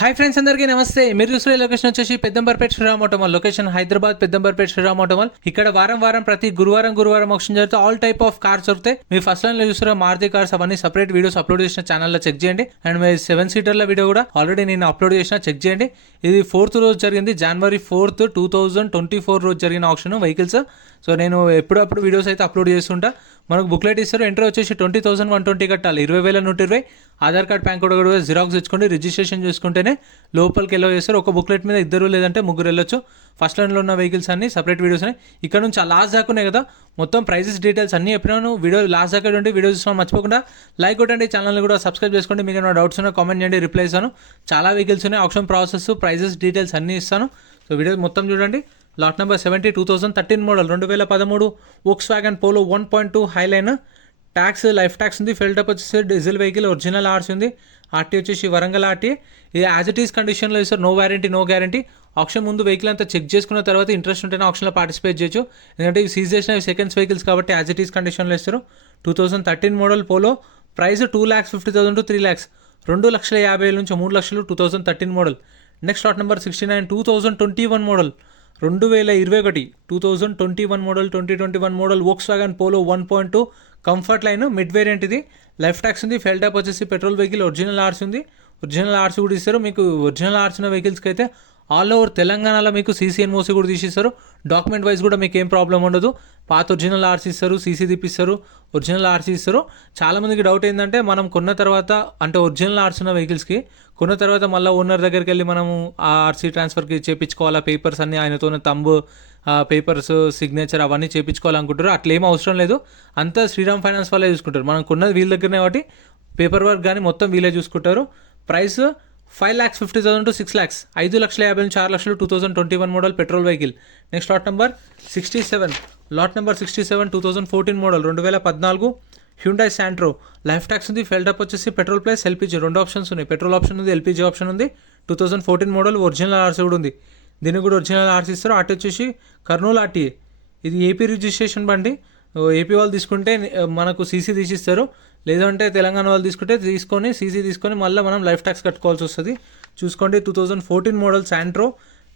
Hi friends, అందరికీ నమస్తే. మీరు చూసే లొకేషన్ వచ్చేసి Peddamberpet Shriram Automall. Location Hyderabad Peddamberpet Shriram Automall. ఇక్కడ వారం ప్రతి గురువారం ఆప్షన్ జరుగుతుంది. ఆల్ టైప్ ఆఫ్ కార్స్ దొరుకుతాయి. మీరు ఫస్ట్ లైన్ లో చూసారా మారుతి కార్స్, అవన్నీ సపరేట్ వీడియోస్ అప్లోడ్ చేసిన ఛానల్లో చెక్ చేయండి. అండ్ మీ 7 సీటర్ల వీడియో కూడా ఆల్రెడీ నేను అప్లోడ్ చేసిన, చెక్ చేయండి. ఇది 4th రోజు జరిగింది, January 4th, 2024 రోజు జరిగిన ఆప్షన్ వెహికల్స్. సో నేను ఎప్పుడప్పుడు వీడియోస్ అయితే అప్లోడ్ చేస్తుంటా. మనకు బుక్లెట్ ఇస్తారు. ఎంట్రీ వచ్చేసి 20,120 కట్టాలి. 20,120. ఆధార్ కార్డ్, ప్యాన్ కార్డ్ కూడా జిరాక్స్ తెచ్చుకోండి. రిజిస్ట్రేషన్ చేసుకుంటేనే లోపలికి ఎలా చేస్తారు. ఒక బుక్లెట్ మీద 2 లేదంటే 3 వెళ్ళొచ్చు. ఫస్ట్ లైన్లో ఉన్న వెహికల్స్ అన్ని సపరేట్ వీడియోస్ ఉన్నాయి. ఇక్కడ నుంచి లాస్ట్ దాకా ఉన్నాయి కదా, మొత్తం ప్రైజెస్ డీటెయిల్స్ అన్ని చెప్పినాను. వీడియో లాస్ట్ దాకా ఉంటే వీడియో చూసిన మర్చిపోకుండా లైక్ కొట్టండి. ఛానల్ని కూడా సబ్స్క్రైబ్ చేసుకోండి. మీకు ఏమైనా డౌట్స్ ఉన్నా కామెంట్ చేయండి, రిప్లై ఇస్తాను. చాలా వెహికల్స్ ఉన్నాయి. ఆప్షన్ ప్రాసెస్, ప్రైజెస్ డీటెయిల్స్ అన్నీ ఇస్తాను. సో వీడియో మొత్తం చూడండి. Lot number 70, 2013 model, 2013 Volkswagen Polo 1.2 highline. Tax, life tax ఉంది. ఫెల్ టప్ వచ్చేసి డీజిల్ వెహికల్, ఒరిజినల్ ఆర్స్ ఉంది. ఆర్టీ వచ్చేసి వరంగల్ ఆర్టీ. ఇది యాజ్ ఇట్ ఈస్ కండిషన్లో ఇస్తారు. No warranty, no guarantee. Option ముందు వెహికల్ అంతా చెక్ చేసుకున్న తర్వాత ఇంట్రెస్ట్ ఉంటేనే ఆప్షన్లో పార్టిసిపేట్ చేయొచ్చు. ఎందుకంటే ఇవి సీజ్ చేసిన సెకండ్స్ వెహికల్స్ కాబట్టి యాజ్ ఇట్ ఈస్ కండిషన్లో ఇస్తారు. 2013 model polo. Price 2,50,000 to 3 lakhs, 2,50,000 నుంచి 3 లక్షలు. 2013 model. Next lot number 69, 2021 model, 2021, 2021 model, 2021 model Volkswagen Polo 1.2 comfort line, mid variant. ఇది లైఫ్ ట్యాక్స్ ఉంది. ఫెల్ ట్యాప్ వచ్చేసి పెట్రోల్ వెహికల్, ఒరిజినల్ ఆర్స్ ఉంది. ఒరిజినల్ ఆర్స్ కూడా ఇస్తారు. మీకు ఒరిజినల్ ఆర్స్ ఉన్న వెహికల్స్కి అయితే ఆల్ ఓవర్ తెలంగాణలో మీకు సీసీఎన్ఓసీ కూడా తీసిస్తారు. డాక్యుమెంట్ వైజ్ కూడా మీకు ఏం ప్రాబ్లం ఉండదు. పాత ఒరిజినల్ ఆర్సీ ఇస్తారు, సీసీ తీపిస్తారు, ఒరిజినల్ ఆర్సీ ఇస్తారు. చాలామందికి డౌట్ ఏంటంటే మనం కొన్న తర్వాత, అంటే ఒరిజినల్ ఆర్స్ ఉన్న వెహికల్స్కి కొన్న తర్వాత మళ్ళీ ఓనర్ దగ్గరికి వెళ్ళి మనము ఆ ఆర్సీ ట్రాన్స్ఫర్కి చేయించుకోవాలా, పేపర్స్ అన్నీ ఆయనతోనే తంబు, పేపర్స్, సిగ్నేచర్ అవన్నీ చేయించుకోవాలనుకుంటారు. అట్లా ఏం అవసరం లేదు. అంతా శ్రీరామ్ ఫైనాన్స్ వాళ్ళే చూసుకుంటారు. మనం కొన్నది వీళ్ళ దగ్గరనే కాబట్టి పేపర్ వర్క్ కానీ మొత్తం వీళ్ళే చూసుకుంటారు. ప్రైస్ 5,50,000 to 6 lakhs, 5,50,000 నుంచి 6 లక్షలు. 2021 model petrol vehicle. Next lot number 67, lot number 67, 2014 model, 2014 Hyundai Santro. Life tax ఉంది. ఫెల్ టప్ వచ్చేసి పెట్రోల్ ప్లస్ ఎల్పీజీ, 2 ఆప్షన్స్ ఉన్నాయి. పెట్రోల్ ఆప్షన్ ఉంది, ఎల్పీజీ ఆప్షన్ ఉంది. 2014 మోడల్, ఒరిజినల్ ఆర్సీ కూడా ఉంది. దీనికి కూడా ఒరిజినల్ ఆర్సీ ఇస్తారు. ఆర్టీ వచ్చేసి కర్నూలు ఆర్టీఏ. ఇది ఏపీ రిజిస్ట్రేషన్ బండి. ఏపీ వాళ్ళు తీసుకుంటే మనకు సీసీ తీసిస్తారు. లేదంటే తెలంగాణ వాళ్ళు తీసుకొని సీసీ తీసుకొని మళ్ళీ మనం లైఫ్ ట్యాక్స్ కట్టుకోవాల్సి వస్తుంది. చూసుకోండి. 2014 మోడల్ శాంట్రో.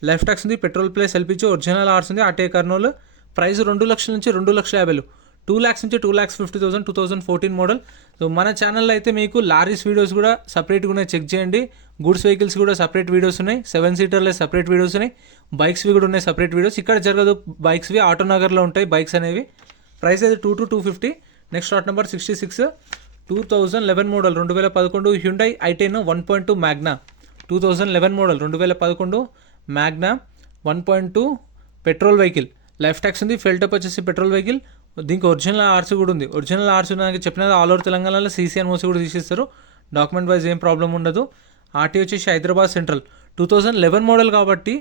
లైఫ్ ట్యాక్స్ ఉంది. పెట్రోల్ ప్లస్ ఎల్పీజీ, ఒరిజినల్ ఆర్స్ ఉంది. ఆర్టీఏ కర్నూలు. ప్రైస్ 2 లక్షల నుంచి 2,50,000, 2 lakhs నుంచి 2,50,000. 2014 మోడల్. సో మన ఛానల్లో అయితే మీకు లారీస్ వీడియోస్ కూడా సపరేట్గా ఉన్నాయి, చెక్ చేయండి. గూడ్స్ వెహికల్స్ కూడా సపరేట్ వీడియోస్ ఉన్నాయి. 7 సీటర్లో సపరేట్ వీడియోస్ ఉన్నాయి. బైక్స్వి కూడా ఉన్నాయి సపరేట్ వీడియోస్. ఇక్కడ జరగదు బైక్స్వి, ఆటోనగర్లో ఉంటాయి బైక్స్ అనేవి. ప్రైస్ అయితే 2 to 250. Next lot number 66, 2011 model, 2011 Hyundai i10 1.2 Magna. 2011 model, 2011 Magna 1.2 petrol vehicle. Life tax ఉంది. ఫెల్ టప్ వచ్చేసి పెట్రోల్ వెహికల్. దీనికి ఒరిజినల్ ఆర్సీ కూడా ఉంది. ఒరిజినల్ ఆర్సీ నాకు చెప్పినది ఆల్ ఓవర్ తెలంగాణలో సీసీఎన్ఓసీ కూడా తీసిస్తారు. డాక్యుమెంట్ వైజ్ ఏం ప్రాబ్లం ఉండదు. ఆర్టీ వచ్చేసి హైదరాబాద్ సెంట్రల్. 2011 మోడల్ కాబట్టి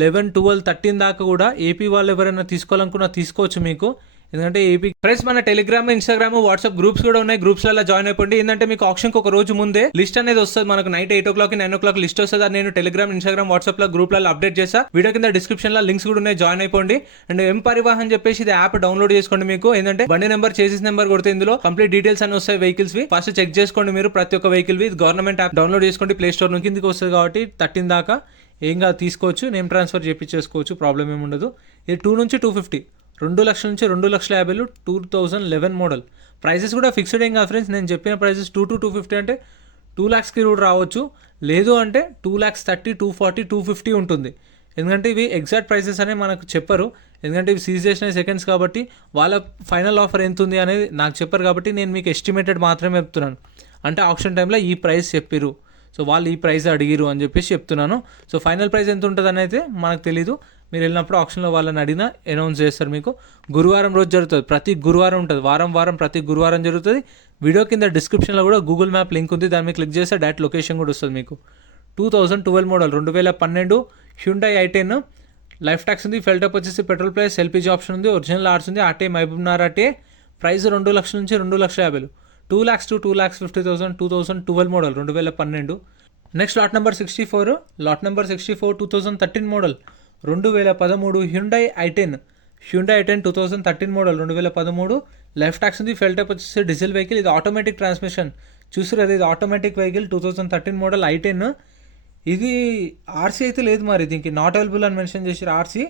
11, 12, 13 దాకా కూడా ఏపీ వాళ్ళు ఎవరైనా తీసుకోవాలనుకున్నా తీసుకోవచ్చు మీకు. ఎందుకంటే ఏపీ ప్రైస్ మన టెలిగ్రామ్, ఇన్స్టాగ్రామ్, వాట్సాప్ గ్రూప్స్ కూడా ఉన్నాయి. గ్రూప్స్లలో జాయిన్ అయిపోండి. ఏంటంటే మీకు ఆప్షన్కి ఒక రోజు ముందే లిస్ట్ అనేది వస్తుంది. మనకు నైట్ 8 o'clock, 9 o'clock లిస్ట్ వస్తుంది. నేను టెలిగ్రామ్, ఇన్స్టాగ్రామ్, వాట్సాప్ లో గ్రూప్లలో అప్డేట్ చేస్తా. వీడియో కింద డిస్క్రిప్షన్ లో లింక్స్ కూడా ఉన్నాయి, జాయిన్ అయిపోండి. అండ్ ఎం పరివాహన్ చెప్పేసి ఇది యాప్ డౌన్లోడ్ చేసుకోండి. మీకు ఏంటంటే బండి నెంబర్, చేసిస్ నెంబర్ కొడితే ఇందులో కంప్లీట్ డీటెయిల్స్ అన్ని వస్తాయి వెహికల్స్ వి. ఫస్ట్ చెక్ చేసుకోండి మీరు ప్రతి ఒక్క వెహికల్ వి. గవర్నమెంట్ యాప్ డౌన్లోడ్ చేసుకోండి ప్లే స్టోర్ నుంచి. కిందకి వస్తుంది కాబట్టి 13 దాకా ఏం కాదు, తీసుకోవచ్చు. నేమ్ ట్రాన్స్ఫర్ చేయించేసుకోవచ్చు, ప్రాబ్లం ఏమి ఉండదు. ఇది 2 నుంచి 250, 2 లక్షల నుంచి 2,50,000. 2011 మోడల్. ప్రైసెస్ కూడా ఫిక్స్డ్ ఏం కాదు ఫ్రెండ్స్. నేను చెప్పిన ప్రైసెస్ 2 to 250 అంటే 2 lakhsకి కూడా రావచ్చు. లేదు అంటే 2,30,000, 240, 250 ఉంటుంది. ఎందుకంటే ఇవి ఎగ్జాక్ట్ ప్రైసెస్ అనేవి మనకు చెప్పరు. ఎందుకంటే ఇవి సీజ్ చేసిన సెకండ్స్ కాబట్టి వాళ్ళ ఫైనల్ ఆఫర్ ఎంత ఉంది అనేది నాకు చెప్పరు. కాబట్టి నేను మీకు ఎస్టిమేటెడ్ మాత్రమే చెప్తున్నాను. అంటే ఆప్షన్ టైంలో ఈ ప్రైస్ చెప్పిరు, సో వాళ్ళు ఈ ప్రైస్ అడిగిరు అని చెప్పేసి చెప్తున్నాను. సో ఫైనల్ ప్రైస్ ఎంత ఉంటుంది అని అయితే మనకు తెలీదు. మీరు వెళ్ళినప్పుడు ఆప్షన్లో వాళ్ళని అడిగినా అనౌన్స్ చేస్తారు మీకు. గురువారం రోజు జరుగుతుంది, ప్రతి గురువారం ఉంటుంది. వారం ప్రతి గురువారం జరుగుతుంది. వీడియో కింద డిస్క్రిప్షన్లో కూడా గూగుల్ మ్యాప్ లింక్ ఉంది, దాన్ని మీద క్లిక్ చేస్తే డైరెక్ట్ లొకేషన్ కూడా వస్తుంది మీకు. 2012 model, 2012 Hyundai i10. Life tax ఉంది. ఫెల్ టప్ వచ్చేసి పెట్రోల్ ప్లస్ ఎల్పీజీ ఆప్షన్ ఉంది. ఒరిజినల్ ఆర్స్ ఉంది. RT Mahabubnagar RT. ప్రైస్ 2 లక్షల నుంచి 2,50,000, 2 lakhs to 2,50,000. 2012 model, 2012. Next lot number 64, lot number 64, 2013 model, 2013 Hyundai i10. Hyundai i10 2013 model, 2013. Life tax ఉంది. ఫెల్ టైప్ వచ్చేసి diesel vehicle. ఇది ఆటోమేటిక్ ట్రాన్స్మిషన్. చూసారు కదా, ఇది ఆటోమేటిక్ వెహికల్. 2013 model i10. ఇది ఆర్సీ అయితే లేదు మరి, దీనికి నాట్ అవైలబుల్ అని మెన్షన్ చేసారు ఆర్సీ.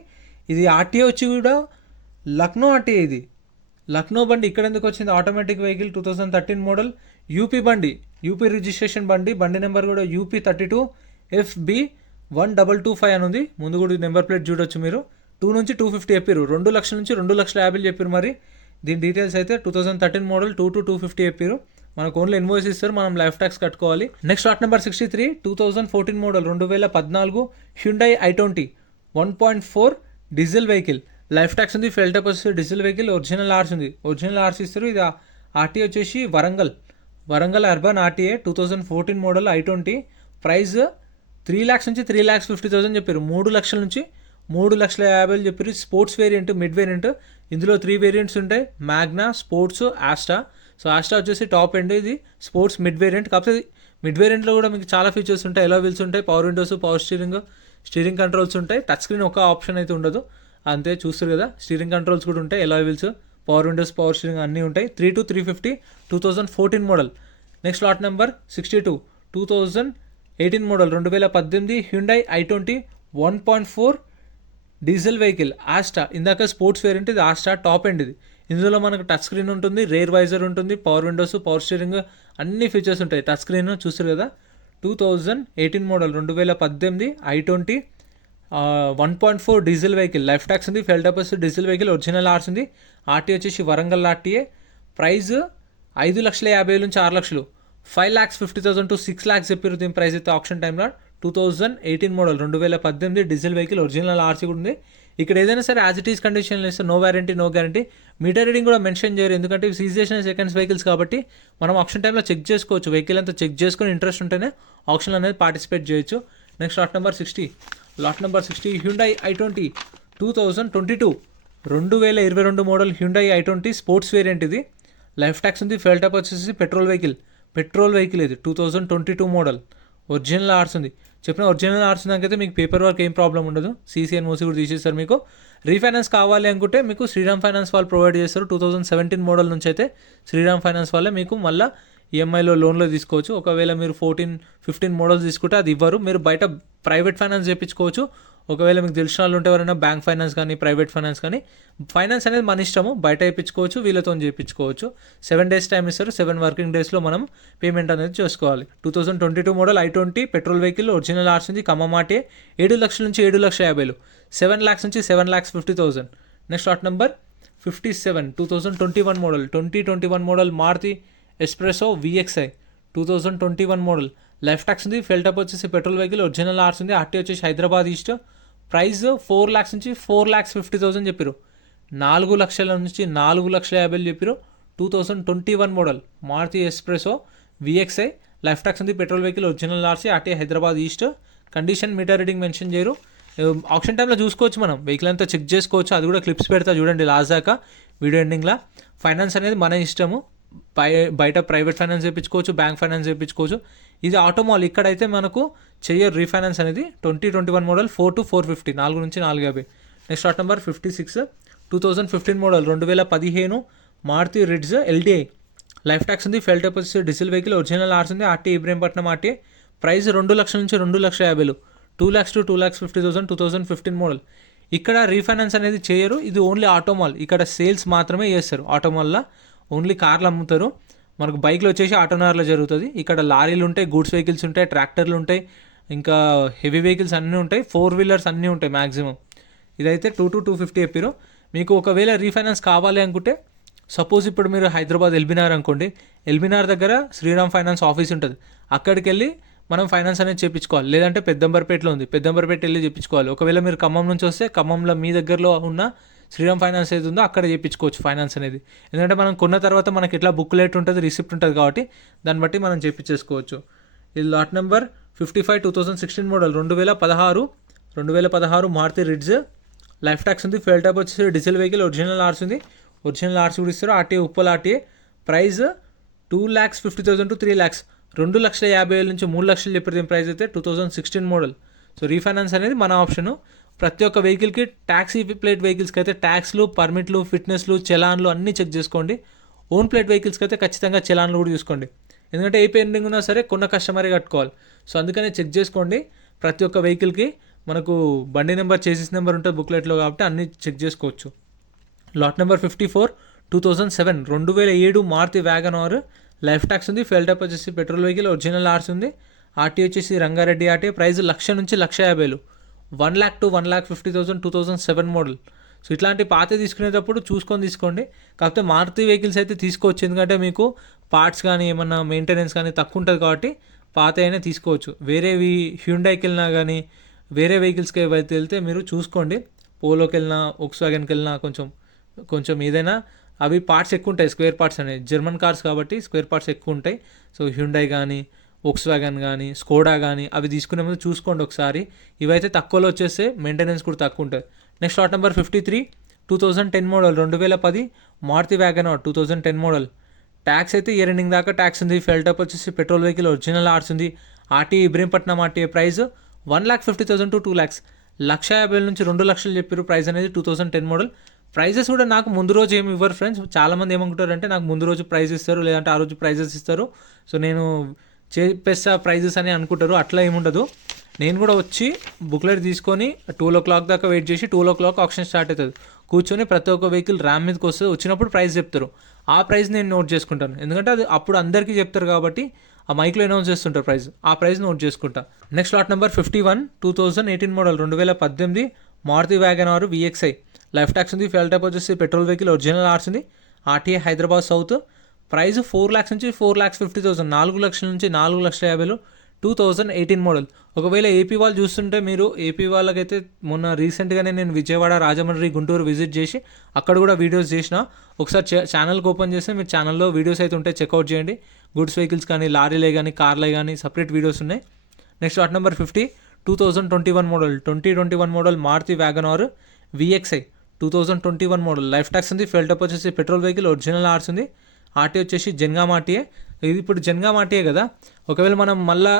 ఇది ఆర్టీఏ వచ్చి కూడా లక్నో ఆర్టీఏ. ఇది లక్నో బండి ఇక్కడ ఎందుకు వచ్చింది? ఆటోమేటిక్ వెహికల్ 2013 మోడల్ యూపీ బండి, యూపీ రిజిస్ట్రేషన్ బండి. బండి నెంబర్ కూడా UP32FB1225 అని ఉంది. ముందు కూడా నెంబర్ ప్లేట్ చూడొచ్చు మీరు. 2 నుంచి 250 చెప్పారు, 2 లక్షల నుంచి 2,50,000 చెప్పారు. మరి దీని డీటెయిల్స్ అయితే 2013 మోడల్ 2 to 250 చెప్పారు. మనకు ఓన్లీ ఇన్వాయిస్ ఇస్తారు, మనం లైఫ్ ట్యాక్స్ కట్టుకోవాలి. Next lot number 63 2014 model 2014 Hyundai i20 1.4 diesel vehicle. Life tax ఉంది, ఫెల్ టైప్ వస్తుంది, డీజిల్ వెహికల్, ఒరిజినల్ ఆర్స్ ఉంది, ఒరిజినల్ ఆర్స్ ఇస్తారు. ఇది ఆర్టీఏ వచ్చేసి Warangal urban RTA 2014 model i20. Price 3 lakhs నుంచి 3,50,000 చెప్పారు. 3 లక్షల నుంచి 3,50,000 చెప్పారు. Sports variant, mid variant. ఇందులో 3 వేరియంట్స్ ఉంటాయి, Magna, sports, Asta. So Asta వచ్చేసి టాప్ ఎండ్, ఇది స్పోర్ట్స్ మిడ్ వేరియంట్. కాకపోతే మిడ్ వేరియంట్లో కూడా మీకు చాలా ఫీచర్స్ ఉంటాయి, ఎలా వీల్స్ ఉంటాయి, power Windows, power steering controls ఉంటాయి. టచ్ స్క్రీన్ ఒక ఆప్షన్ అయితే ఉండదు, అంతే చూస్తారు కదా. స్టీరింగ్ కంట్రోల్స్ కూడా ఉంటాయి, ఎలా wheels, power Windows, power steering అన్నీ ఉంటాయి. 3 to 350 2014 model. Next lot number 62 2018 model 2018 Hyundai i20 1.4 diesel vehicle Asta. ఇందాక స్పోర్ట్స్ వేరియంట్, ఇది ఆస్టా టాప్ ఎండ్. ఇది ఇందులో మనకు టచ్ స్క్రీన్ ఉంటుంది, రేర్ వైజర్ ఉంటుంది, పవర్ విండోస్, పవర్ స్టీరింగ్ అన్ని ఫీచర్స్ ఉంటాయి. టచ్ స్క్రీన్ చూస్తారు కదా. 2018 model 2018 i20 1.4 diesel vehicle. Life tax ఉంది, fuel type diesel vehicle, original ఆర్స్ ఉంది. ఆర్టీఏ వచ్చేసి వరంగల్ ఆర్టీఏ. ప్రైస్ 5,50,000 నుంచి 6 లక్షలు. 5,50,000 to 6 lakhs చెప్పారు దీని ప్రైస్ అయితే ఆప్షన్ టైంలో. 2018 model 2018 diesel vehicle, original RC కూడా ఉంది. ఇక్కడ ఏదైనా సరే యాజ్ ఇట్ ఈస్ కండిషన్లో ఇస్తే no warranty, no guarantee. Meter reading కూడా మెన్షన్ చేయరు, ఎందుకంటే సీజ్ చేసిన సెకండ్స్ వెహికల్స్ కాబట్టి మనం ఆప్షన్ టైంలో చెక్ చేసుకోవచ్చు. వెహికల్ అంతా చెక్ చేసుకొని ఇంట్రెస్ట్ ఉంటేనే ఆప్షన్ అనేది పార్టిసిపేట్ చేయొచ్చు. Next lot number 60 Hyundai i20 2022 model Hyundai i20 sports variant. ఇది లైఫ్ ట్యాక్స్ ఉంది, ఫెల్ టైప్ వచ్చేసి పెట్రోల్ వెహికల్ ఇది 2022 మోడల్. ఒరిజినల్ ఆర్స్ ఉంది. చెప్పిన ఒరిజినల్ ఆర్స్ దానికైతే మీకు పేపర్ వర్క్ ఏం ప్రాబ్లం ఉండదు. సీసీఎన్ మూసీ కూడా తీసేస్తారు. మీకు రీఫైనాన్స్ కావాలి అనుకుంటే మీకు శ్రీరామ్ ఫైనాన్స్ వాళ్ళు ప్రొవైడ్ చేస్తారు. 2017 మోడల్ నుంచి అయితే శ్రీరామ్ ఫైనాన్స్ వాళ్ళే మీకు మళ్ళీ ఈఎంఐలో లోన్లో తీసుకోవచ్చు. ఒకవేళ మీరు 14-15 మోడల్స్ తీసుకుంటే అది ఇవ్వరు, మీరు బయట ప్రైవేట్ ఫైనాన్స్ చేయించుకోవచ్చు. ఒకవేళ మీకు తెలిసిన వాళ్ళు ఉంటే ఎవరైనా బ్యాంక్ ఫైనాన్స్ కానీ ప్రైవేట్ ఫైనాన్స్ కానీ, ఫైనాన్స్ అనేది మన ఇష్టము, బయట చేయించుకోవచ్చు, వీళ్ళతో చేయించుకోవచ్చు. 7 days టైం ఇస్తారు, 7 working daysలో మనం పేమెంట్ అనేది చేసుకోవాలి. 2022 model i20 petrol vehicle, original ఆర్స్ ఉంది, కమ్మమాటే. 7 లక్షల నుంచి 7,50,000, 7 lakhs నుంచి 7,50,000. Next lot number 57 2021 model Maruti espresso VXI 2021 model. Life tax ఉంది, ఫెల్ టైప్ వచ్చేసి పెట్రోల్ వెహికల్, ఒరిజినల్ ఆర్స్ ఉంది. ఆర్టీ వచ్చేసి హైదరాబాద్ ఈస్ట్. ప్రైస్ 4 lakhs నుంచి 4,50,000 చెప్పారు. 4 లక్షల నుంచి 4,50,000 చెప్పారు. 2021 model Maruti espresso VXI. Life tax ఉంది, petrol vehicle, original RC, RT Hyderabad east. Condition meter reading mention చేయరు. ఆప్షన్ టైంలో చూసుకోవచ్చు, మనం వెహికల్ అంతా చెక్ చేసుకోవచ్చు. అది కూడా క్లిప్స్ పెడతా చూడండి లాస్ట్ దాకా వీడియో ఎండింగ్లో. ఫైనాన్స్ అనేది మన ఇష్టము, బయట ప్రైవేట్ ఫైనాన్స్ చేయించుకోవచ్చు, బ్యాంక్ ఫైనాన్స్ చేయించుకోవచ్చు. ఇది ఆటోమాల్, ఇక్కడైతే మనకు చెయ్యరు రీఫైనాన్స్ అనేది. 2021 మోడల్ 4 to 450, 4 నుంచి 450. Next lot number 56 2015 model 2015 Maruti Ritz LDI. Life tax ఉంది, ఫెల్ టైప్ వచ్చేసి డీజిల్ వెహికల్, ఒరిజినల్ ఆర్స్ ఉంది. RT Ibrahimpatnam RT. ప్రైస్ 2 లక్షల నుంచి 2,50,000, 2 lakhs to 2,50,000. 2015 మోడల్. ఇక్కడ రీఫైనాన్స్ అనేది చేయరు, ఇది ఓన్లీ ఆటోమాల్. ఇక్కడ సేల్స్ మాత్రమే చేస్తారు. ఆటోమాల్లో ఓన్లీ కార్లు అమ్ముతారు. మనకు బైక్లో వచ్చేసి ఆటోనార్లో జరుగుతుంది. ఇక్కడ లారీలు ఉంటాయి, గూడ్స్ వెహికల్స్ ఉంటాయి, ట్రాక్టర్లు ఉంటాయి, ఇంకా హెవీ వెహికల్స్ అన్నీ ఉంటాయి, 4 wheelers అన్నీ ఉంటాయి మ్యాక్సిమం. ఇదైతే 2 to 250 చెప్పారు. మీకు ఒకవేళ రీఫైనాన్స్ కావాలి అనుకుంటే, సపోజ్ ఇప్పుడు మీరు హైదరాబాద్ ఎల్బీనార్ అనుకోండి, ఎల్బీనార్ దగ్గర శ్రీరామ్ ఫైనాన్స్ ఆఫీస్ ఉంటుంది, అక్కడికి వెళ్ళి మనం ఫైనాన్స్ అనేది చేయించుకోవాలి. లేదంటే పెద్దంబర్పేటలో ఉంది, పెద్దంబర్పేట వెళ్ళి చేయించుకోవాలి. ఒకవేళ మీరు ఖమ్మం నుంచి వస్తే ఖమ్మంలో మీ దగ్గరలో ఉన్న శ్రీరామ్ ఫైనాన్స్ ఏది ఉందో అక్కడ చేయించుకోవచ్చు ఫైనాన్స్ అనేది. ఎందుకంటే మనం కొన్న తర్వాత మనకి ఎట్లా బుక్లెట్ ఉంటుంది, రిసిప్ట్ ఉంటుంది కాబట్టి దాన్ని బట్టి మనం చేయించేసుకోవచ్చు. ఇది lot number 55 2016 model 2016 Maruti Ritz. Life tax ఉంది, ఫెల్ టైప్ వచ్చేసి డీజిల్ వెహికల్, ఒరిజినల్ ఆర్స్ ఉంది, ఒరిజినల్ ఆర్స్ కూడా ఇస్తారు. RTA Uppal RTA. Price 2,50,000 to 3 lakhs, 2,50,000 నుంచి 3 లక్షలు చెప్పారు దీని ప్రైస్ అయితే. 2016 మోడల్. సో రీఫైనాన్స్ అనేది మన ఆప్షను. ప్రతి ఒక్క వెహికల్కి ట్యాక్సీ ప్లేట్ వెహికల్స్కి అయితే ట్యాక్స్లు, పర్మిట్లు, ఫిట్నెస్లు, చలాన్లు అన్నీ చెక్ చేసుకోండి. ఓన్ ప్లేట్ వెహికల్స్కి అయితే ఖచ్చితంగా చలాన్లు కూడా చూసుకోండి, ఎందుకంటే ఏ పెండింగ్ ఉన్నా సరే కొన్న కస్టమరే కట్టుకోవాలి. సో అందుకనే చెక్ చేసుకోండి. ప్రతి ఒక్క వెహికల్కి మనకు బండి నెంబర్ చేసిస్ నెంబర్ ఉంటుంది బుక్లెట్లో, కాబట్టి అన్నీ చెక్ చేసుకోవచ్చు. Lot number 54 2007 2007 Maruti Wagon R, life tax ఉంది, ఫెయిల్ టైప్ వచ్చేసి పెట్రోల్ వెహికల్, ఒరిజినల్ ఆర్స్ ఉంది, ఆర్టీ వచ్చేసి రంగారెడ్డి ఆర్టీ, ప్రైస్ 1,00,000 నుంచి 1,50,000, 1,00,000 to 1,50,000 2007 మోడల్. సో ఇట్లాంటి పాత తీసుకునేటప్పుడు చూసుకొని తీసుకోండి. కాకపోతే మారుతి వెహికల్స్ అయితే తీసుకోవచ్చు, ఎందుకంటే మీకు పార్ట్స్ కానీ ఏమన్నా మెయింటెనెన్స్ కానీ తక్కువ ఉంటుంది కాబట్టి పాత అయినా తీసుకోవచ్చు. వేరేవి హ్యుండైకి వెళ్ళినా కానీ వేరే వెహికల్స్కి ఏవైతే వెళ్తే మీరు చూసుకోండి. పోలోకి వెళ్ళినా వోక్స్వాగన్కి వెళ్ళినా కొంచెం ఏదైనా అవి పార్ట్స్ ఎక్కువ ఉంటాయి, స్క్వేర్ పార్ట్స్ అనేవి జర్మన్ కార్స్ కాబట్టి స్క్వేర్ పార్ట్స్ ఎక్కువ ఉంటాయి. సో హ్యుండై కానీ వోక్స్వాగన్ కానీ స్కోడా కానీ అవి తీసుకునే ముందు చూసుకోండి ఒకసారి. ఇవైతే తక్కువలో వచ్చేస్తే మెయింటెనెన్స్ కూడా తక్కువ ఉంటుంది. Next lot number 53 2010 model 2010 Maruti Wagon R 2010 model. Tax అయితే ఇయర్ ఎండింగ్ దాకా ట్యాక్స్ ఉంది. ఫెయిల్ టైప్ వచ్చేసి పెట్రోల్ వెహికల్, ఒరిజినల్ ఆర్స్ ఉంది, RT Ibrahimpatnam RTA, price 1,50,000 to 2,00,000, 1,50,000 నుంచి 2,00,000 చెప్పారు. ప్రైస్ అనేది 2010 మోడల్. ప్రైజెస్ కూడా నాకు ముందు రోజు ఏమి ఇవ్వరు ఫ్రెండ్స్. చాలామంది ఏమనుకుంటారంటే నాకు ముందు రోజు ప్రైజ్ ఇస్తారు, లేదంటే ఆ రోజు ప్రైజెస్ ఇస్తారు, సో నేను చేపేస్తా ప్రైజెస్ అని అనుకుంటారు. అట్లా ఏముండదు. నేను కూడా వచ్చి బుక్లెట్ తీసుకొని 12 o'clock దాకా వెయిట్ చేసి 12 o'clock ఆప్షన్ స్టార్ట్ అవుతుంది. కూర్చొని ప్రతి ఒక్క వెహికల్ ర్యామ్ మీదకి వస్తే వచ్చినప్పుడు ప్రైస్ చెప్తారు. ఆ ప్రైస్ నేను నోట్ చేసుకుంటాను, ఎందుకంటే అది అప్పుడు అందరికీ చెప్తారు కాబట్టి ఆ మైక్లో అనౌన్స్ చేస్తుంటారు ప్రైస్. ఆ ప్రైస్ నోట్ చేసుకుంటా. Next lot number 51 2018 model 2018 Maruti Wagon R VXI, life tax ఉంది, ఫ్యూయల్ టైప్ వచ్చేసి పెట్రోల్ వెహికల్, ఒరిజినల్ ఆర్స్ ఉంది, ఆర్టీఏ హైదరాబాద్ సౌత్, ప్రైస్ 4,00,000 నుంచి 4,50,000, 4,00,000 నుంచి 4,50,000 2018 మోడల్. ఒకవేళ ఏపీ వాళ్ళు చూస్తుంటే మీరు ఏపీ వాళ్ళకైతే మొన్న రీసెంట్గానే నేను విజయవాడ, రాజమండ్రి, గుంటూరు విజిట్ చేసి అక్కడ కూడా వీడియోస్ చేసిన. ఒకసారి ఛానల్కి ఓపెన్ చేస్తే మీరు ఛానల్లో వీడియోస్ అయితే ఉంటాయి, చెక్అవుట్ చేయండి. గుడ్స్ వెహికల్స్ కానీ లారీలే కానీ కార్లే కానీ సపరేట్ వీడియోస్ ఉన్నాయి. Next lot number 50 2021 model 2021 model Maruti Wagon R VXI 2021 model, life tax ఉంది, ఫెయిల్ టైప్ వచ్చేసి పెట్రోల్ వెహికల్, ఒరిజినల్ ఆర్స్ ఉంది, ఆర్టీ వచ్చేసి జన్గామ్ ఆర్టీఏ. ఇది ఇప్పుడు జన్గామ్ ఆర్టీఏ కదా. ఒకవేళ మనం మళ్ళీ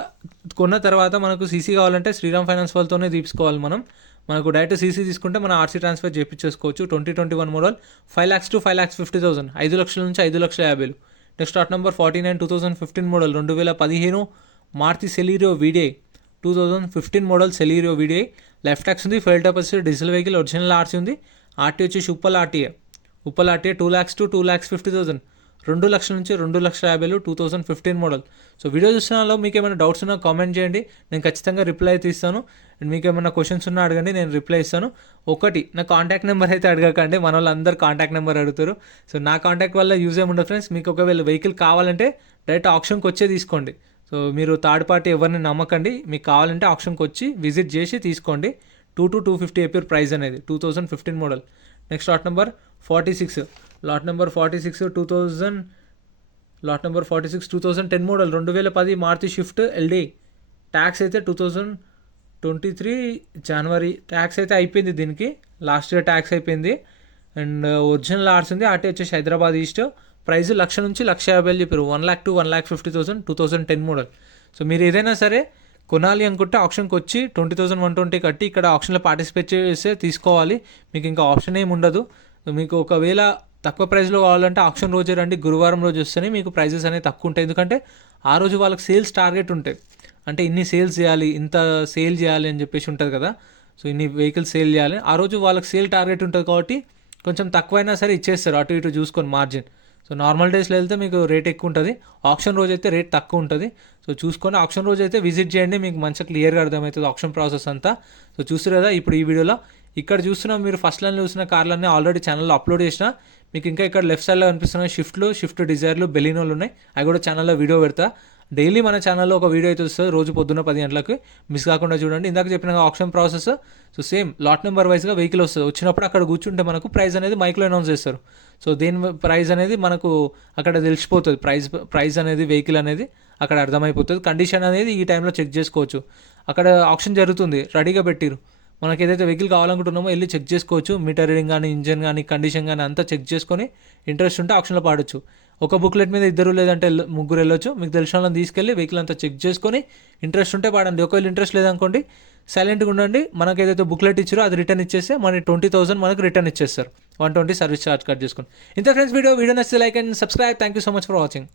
కొన్న తర్వాత మనకు సీసీ కావాలంటే శ్రీరామ్ ఫైనాన్స్ వాళ్ళతోనే తీసుకోవాలి. మనకు డైరెక్ట్ సీసీ తీసుకుంటే మనం ఆర్సీ ట్రాన్స్ఫర్ చేయించేసుకోవచ్చు. 2021 మోడల్, 5,00,000 to 5,50,000, 5,00,000 నుంచి 5,50,000. Next lot number 49 2015 model 2015 Maruti Celerio VDI 2015 model Celerio VDI, life tax ఉంది, ఫెయిల్ టైప్ వచ్చేసి డీజిల్ వెహికల్, ఒరిజినల్ ఆర్సీ ఉంది, ఆర్టీ వచ్చేసి ఉప్పల్ ఆర్టీఏ 2,00,000 to 2,50,000, 2,00,000 నుంచి 2,50,000 2015 మోడల్. సో వీడియో చూస్తున్నాలో మీకు ఏమైనా డౌట్స్ ఉన్నా కామెంట్ చేయండి, నేను ఖచ్చితంగా రిప్లై అయితే ఇస్తాను. అండ్ మీకు ఏమైనా క్వశ్చన్స్ ఉన్నా అడగండి, నేను రిప్లై ఇస్తాను. ఒకటి, నా కాంటాక్ట్ నెంబర్ అయితే అడగకండి, మన వాళ్ళందరూ కాంటాక్ట్ నెంబర్ అడుగుతారు. సో నా కాంటాక్ట్ వల్ల యూజ్ ఏముండదు ఫ్రెండ్స్. మీకు ఒకవేళ వెహికల్ కావాలంటే డైరెక్ట్ ఆప్షన్కి వచ్చే తీసుకోండి. సో మీరు థర్డ్ పార్టీ ఎవరిని నమ్మకండి. మీకు కావాలంటే ఆప్షన్కి వచ్చి విజిట్ చేసి తీసుకోండి. 2 to 250 చెప్పారు ప్రైస్ అనేది, 2015 model. Next lot number 46 2010 model 2010 Maruti Swift LD, tax అయితే 2023 జనవరి ట్యాక్స్ అయితే అయిపోయింది. దీనికి లాస్ట్ ఇయర్ ట్యాక్స్ అయిపోయింది. అండ్ ఒరిజినల్ ఆర్స్ ఉంది, ఆర్టీ వచ్చేసి హైదరాబాద్ ఈస్ట్, ప్రైస్ 1,00,000 నుంచి 1,50,000 చెప్పారు, 1,00,000 to 1,50,000 2010 మోడల్. సో మీరు ఏదైనా సరే కొనాలి అనుకుంటే ఆప్షన్కి వచ్చి 20,120 కట్టి ఇక్కడ ఆప్షన్లో పార్టిసిపేట్ చేస్తే తీసుకోవాలి. మీకు ఇంకా ఆప్షన్ ఏమి ఉండదు. మీకు ఒకవేళ తక్కువ ప్రైస్లో కావాలంటే ఆప్షన్ రోజే రండి, గురువారం రోజు వస్తేనే మీకు ప్రైజెస్ అనేవి తక్కువ ఉంటాయి. ఎందుకంటే ఆ రోజు వాళ్ళకి సేల్స్ టార్గెట్ ఉంటాయి, అంటే ఇన్ని సేల్స్ చేయాలి, ఇంత సేల్ చేయాలి అని చెప్పేసి ఉంటుంది కదా. సో ఇన్ని వెహికల్స్ సేల్ చేయాలి, ఆ రోజు వాళ్ళకి సేల్ టార్గెట్ ఉంటుంది కాబట్టి కొంచెం తక్కువైనా సరే ఇచ్చేస్తారు అటు ఇటు చూసుకొని మార్జిన్. సో నార్మల్ డేస్లో వెళ్తే మీకు రేట్ ఎక్కువ ఉంటుంది, ఆప్షన్ రోజు అయితే రేట్ తక్కువ ఉంటుంది. సో చూసుకొని ఆప్షన్ రోజు అయితే విజిట్ చేయండి, మీకు మంచిగా క్లియర్గా అర్థమవుతుంది ఆప్షన్ ప్రాసెస్ అంతా. సో చూస్తారు కదా ఇప్పుడు ఈ వీడియోలో. ఇక్కడ చూస్తున్న మీరు ఫస్ట్ లైన్లో చూసిన కార్లన్నీ ఆల్రెడీ ఛానల్లో అప్లోడ్ చేసిన. మీకు ఇంకా ఇక్కడ లెఫ్ట్ సైడ్లో కనిపిస్తున్న స్విఫ్ట్ డిజైర్లు, బెలినోలు ఉన్నాయి, అవి కూడా ఛానల్లో వీడియో పెడతా. డైలీ మన ఛానల్లో ఒక వీడియో అయితే వస్తుంది, రోజు పొద్దున్న 10 గంటలకు, మిస్ కాకుండా చూడండి. ఇందాక చెప్పిన option process. So same lot number వైజ్గా వెహికల్ వస్తుంది, వచ్చినప్పుడు అక్కడ కూర్చుంటే మనకు ప్రైస్ అనేది మైక్లో అనౌన్స్ చేస్తారు. సో దేని ప్రైస్ అనేది మనకు అక్కడ తెలిసిపోతుంది, ప్రైస్ అనేది వెహికల్ అనేది అక్కడ అర్థమైపోతుంది. కండిషన్ అనేది ఈ టైంలో చెక్ చేసుకోవచ్చు. అక్కడ ఆప్షన్ జరుగుతుంది, రెడీగా పెట్టిరు. మనకి ఏదైతే వెహికల్ కావాలనుకుంటున్నామో వెళ్ళి చెక్ చేసుకోవచ్చు. మీటర్ రీడింగ్ కానీ, ఇంజన్ కానీ, కండిషన్ కానీ అంతా చెక్ చేసుకొని ఇంట్రెస్ట్ ఉంటే ఆప్షన్లో పాడొచ్చు. ఒక బుక్లెట్ మీద 2 లేదంటే 3 వెళ్ళొచ్చు. మీకు తెలిసిన వాళ్ళని తీసుకెళ్ళి వెహికల్ అంతా చెక్ చేసుకొని ఇంట్రెస్ట్ ఉంటే పాడండి. ఒకవేళ ఇంట్రెస్ట్ లేదనుకోండి సైలెంట్గా ఉండండి. మనకు ఏదైతే బుక్లెట్ ఇచ్చారో అది రిటర్న్ ఇచ్చేస్తే మన 20,000 మనకు రిటర్న్ ఇచ్చేస్తారు. 120 సర్వీస్ ఛార్జ్ కట్ చేసుకొని. ఇంత ఫ్రెండ్స్ వీడియో నచ్చితే like and subscribe. Thank you so much for watching.